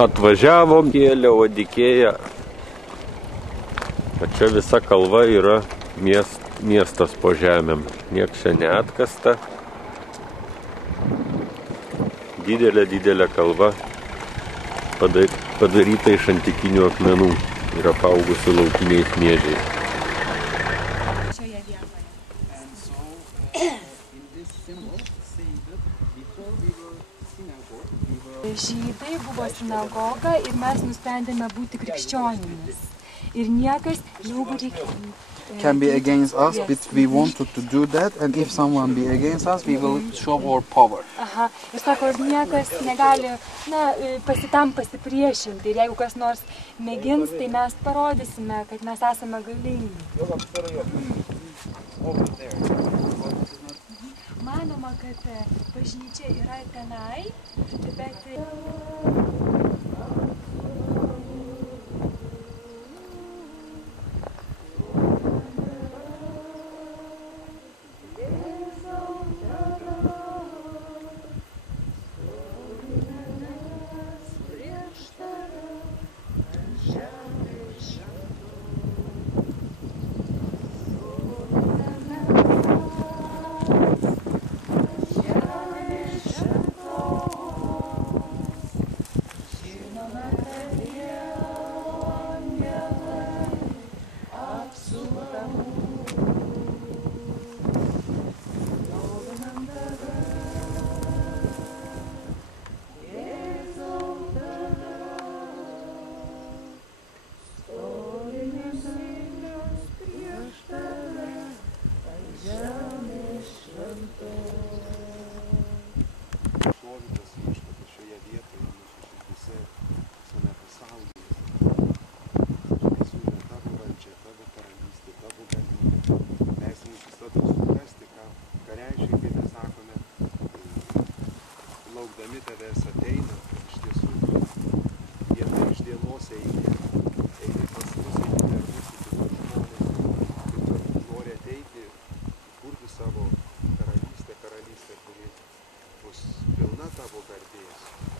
Atvažiavom, kėlė Odikėją. Čia visa kalva yra miestas po žemėm. Nieks čia neatkasta. Didelė kalva padaryta iš antikinių akmenų ir apaugusi laukiniais miežiais. Žydai buvo sinagoga ir mes nusprendėme būti krikščionimis. Ir niekas can be against us, but we wanted to do that, and if someone be against us, we will show our power. Aha, ir sako, ir niekas negali, tam pasipriešinti, ir jeigu kas nors mėgins, tai mes parodysime, kad mes esame galingi. Manoma, kad bažnyčia yra tenai, bet... laukdami tavęs ateina, iš tiesų, jie iš dienos eini pas mus, eini per mūsų kitus žmonės, ir tu nori ateiti, kurti savo karalystę, kuri bus pilna tavo garbės.